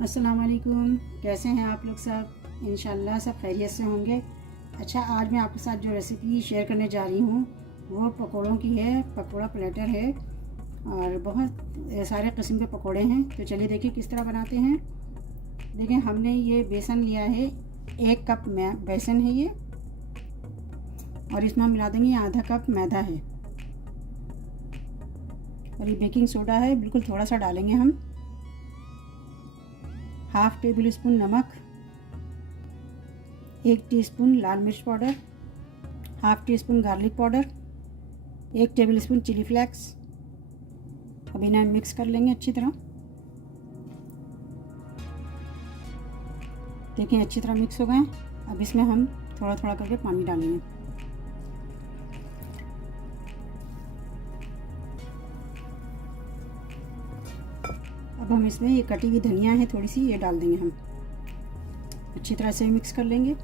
अस्सलाम वालेकुम। कैसे हैं आप लोग सब? इंशाल्लाह सब खैरियत से होंगे। अच्छा, आज मैं आपके साथ जो रेसिपी शेयर करने जा रही हूँ वो पकोड़ों की है। पकोड़ा प्लेटर है और बहुत सारे किस्म के पकोड़े हैं। तो चलिए देखिए किस तरह बनाते हैं। देखिए हमने ये बेसन लिया है, 1 कप बेसन है ये, और इसमें हम मिला देंगे आधा कप मैदा है, और ये बेकिंग सोडा है, बिल्कुल थोड़ा सा डालेंगे हम। 1/2 टेबल स्पून नमक, 1 टीस्पून लाल मिर्च powder, 1/2 teaspoon garlic powder, 1 tablespoon chilli flakes. अब इन्हें मिक्स कर लेंगे अच्छी तरह। देखिए अच्छी तरह मिक्स हो गए। अब इसमें हम थोड़ा थोड़ा करके पानी डालेंगे। अब हम इसमें ये कटी हुई धनिया है थोड़ी सी, ये डाल देंगे हम। अच्छी तरह से मिक्स कर लेंगे,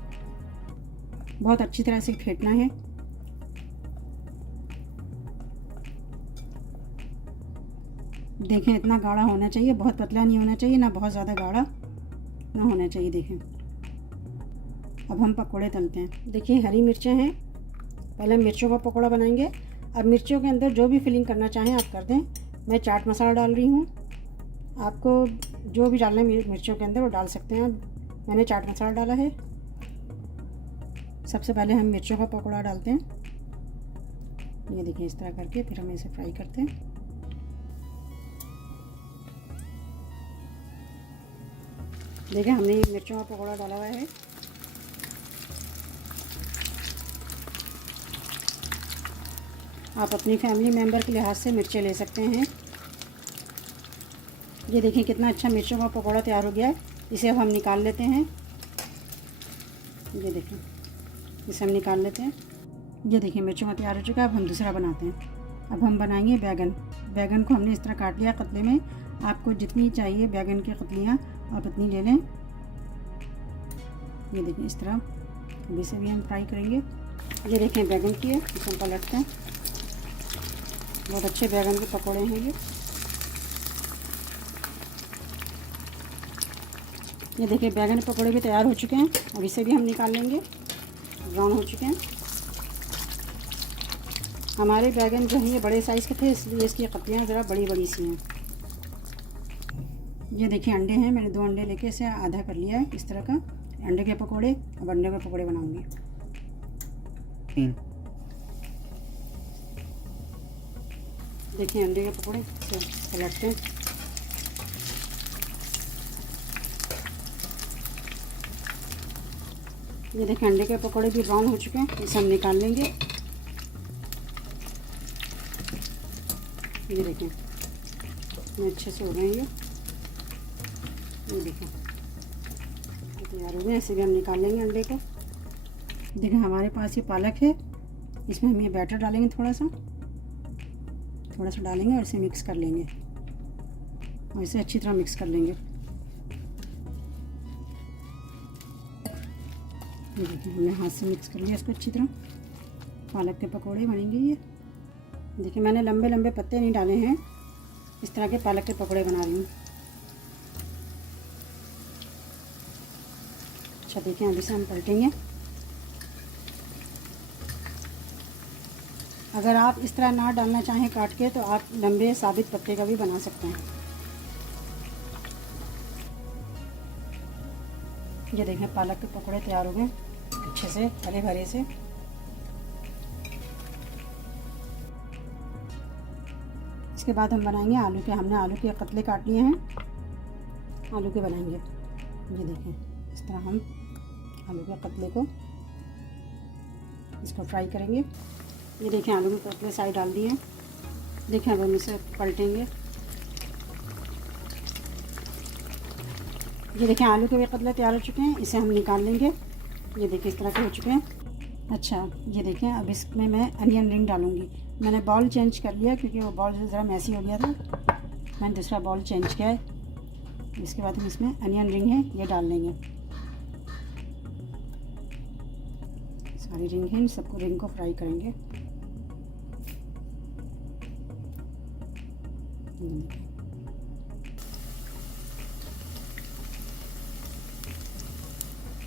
बहुत अच्छी तरह से फेंटना है। देखें इतना गाढ़ा होना चाहिए, बहुत पतला नहीं होना चाहिए, ना बहुत ज़्यादा गाढ़ा ना होना चाहिए। देखें अब हम पकोड़े तलते हैं। देखिए हरी मिर्चें हैं, पहले मिर्चों का पकोड़ा बनाएंगे। अब मिर्चों के अंदर जो भी फिलिंग करना चाहें आप कर दें। मैं चाट मसाला डाल रही हूँ, आपको जो भी डालना है मिर्चों के अंदर वो डाल सकते हैं। मैंने चाट मसाला डाला है। सबसे पहले हम मिर्चों का पकोड़ा डालते हैं। ये देखिए इस तरह करके फिर हम इसे फ्राई करते हैं। देखिए हमने ये मिर्चों का पकोड़ा डाला हुआ है। आप अपनी फैमिली मेम्बर के लिहाज से मिर्चें ले सकते हैं। ये देखिए कितना अच्छा मिर्चों का पकोड़ा तैयार हो गया है। इसे अब हम निकाल लेते हैं। ये देखिए इसे हम निकाल लेते हैं। ये देखिए मिर्चों का तैयार हो चुका है। अब हम दूसरा बनाते हैं। अब हम बनाएंगे बैगन। बैगन को हमने इस तरह काट लिया कतले में। आपको जितनी चाहिए बैगन की कतलियाँ आप उतनी ले लें। ये देखिए इस तरह। अब इसे भी हम फ्राई करेंगे। ये देखें बैगन की है, इसे हम पलटते हैं। बहुत अच्छे बैगन के पकौड़े हैं ये देखिए बैगन के पकौड़े भी तैयार हो चुके हैं। अब इसे भी हम निकाल लेंगे, ब्राउन हो चुके हैं। हमारे बैगन जो हैं ये बड़े साइज़ के थे, इसलिए इसकी कतलियाँ ज़रा बड़ी बड़ी सी हैं। ये देखिए अंडे हैं, मैंने 2 अंडे लेके इसे आधा कर लिया है इस तरह का। अंडे के पकोड़े, अब अंडे के पकोड़े बनाऊंगी। देखिए अंडे के पकोड़े इसे पलटते हैं। ये देखिए अंडे के पकोड़े भी ब्राउन हो चुके हैं, इसे हम निकाल लेंगे। ये देखिए इतने अच्छे से हो गए ये देखिए तैयार हो गए। इसे भी हम निकाल लेंगे अंडे को। देखिए हमारे पास ये पालक है, इसमें हम ये बैटर डालेंगे, थोड़ा सा डालेंगे और इसे मिक्स कर लेंगे, और इसे अच्छी तरह मिक्स कर लेंगे। ये देखिए हमने हाथ से मिक्स कर लिया इसको अच्छी तरह। पालक के पकोड़े बनेंगे ये। देखिए मैंने लंबे लंबे पत्ते नहीं डाले हैं, इस तरह के पालक के पकोड़े बना रही हूँ। अच्छा देखिए अभी से हम पलटेंगे। अगर आप इस तरह ना डालना चाहें काट के, तो आप लंबे साबित पत्ते का भी बना सकते हैं। ये देखें पालक के पकोड़े तैयार हो गए अच्छे से, हरे भरे से। इसके बाद हम बनाएंगे आलू के। हमने आलू के कतले काट लिए हैं, आलू के बनाएंगे। ये देखें इस तरह हम आलू के कतले को इसको फ्राई करेंगे। ये देखें आलू के कतले साइड डाल दिए हैं। देखें अब हम इसे पलटेंगे। ये देखें आलू के भी कतले तैयार हो चुके हैं, इसे हम निकाल लेंगे। ये देखिए इस तरह के हो चुके हैं। अच्छा ये देखें अब इसमें मैं अनियन रिंग डालूँगी। मैंने बॉल चेंज कर लिया क्योंकि वो बॉल ज़रा मैसी हो गया था, मैंने दूसरा बॉल चेंज किया है। इसके बाद हम इसमें अनियन रिंग है ये डाल लेंगे। सारी रिंग है, इन सबको रिंग को फ्राई करेंगे।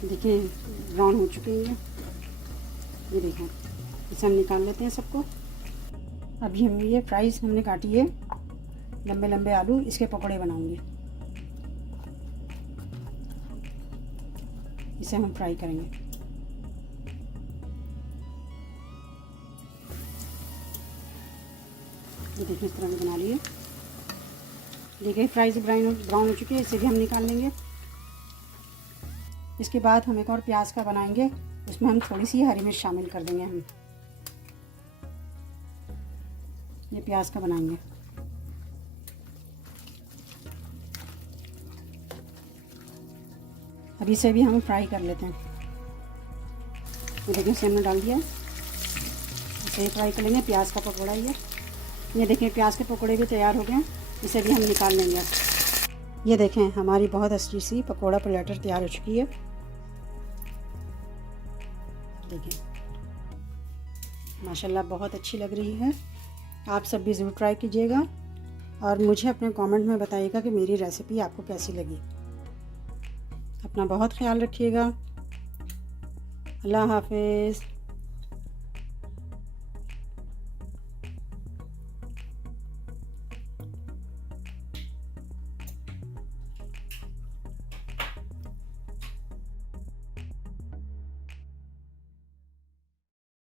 देखिए ब्राउन हो चुके हैं ये देखें। इसे हम निकाल लेते हैं सबको। अभी हम ये फ्राइज़ हमने काटी है, लंबे लंबे आलू, इसके पकौड़े बनाऊंगी। इसे हम फ्राई करेंगे। ये देखिए इस तरह से बना लिए। देखिए फ्राइज ब्राउन हो चुके हैं, इसे भी हम निकाल लेंगे। इसके बाद हम एक और प्याज का बनाएंगे, उसमें हम थोड़ी सी हरी मिर्च शामिल कर देंगे। हम ये प्याज का बनाएंगे। अब इसे भी हम फ्राई कर लेते हैं। ये देखिए इसे हमने डाल दिया, इसे फ्राई कर लेंगे। प्याज का पकौड़ा ये देखिए प्याज के पकौड़े भी तैयार हो गए, इसे भी हम निकाल लेंगे। ये देखें हमारी बहुत अच्छी सी पकौड़ा प्लेटर तैयार हो चुकी है। देखिए माशाल्लाह बहुत अच्छी लग रही है। आप सब भी ज़रूर ट्राई कीजिएगा और मुझे अपने कमेंट में बताइएगा कि मेरी रेसिपी आपको कैसी लगी। अपना बहुत ख्याल रखिएगा। अल्लाह हाफ़िज़।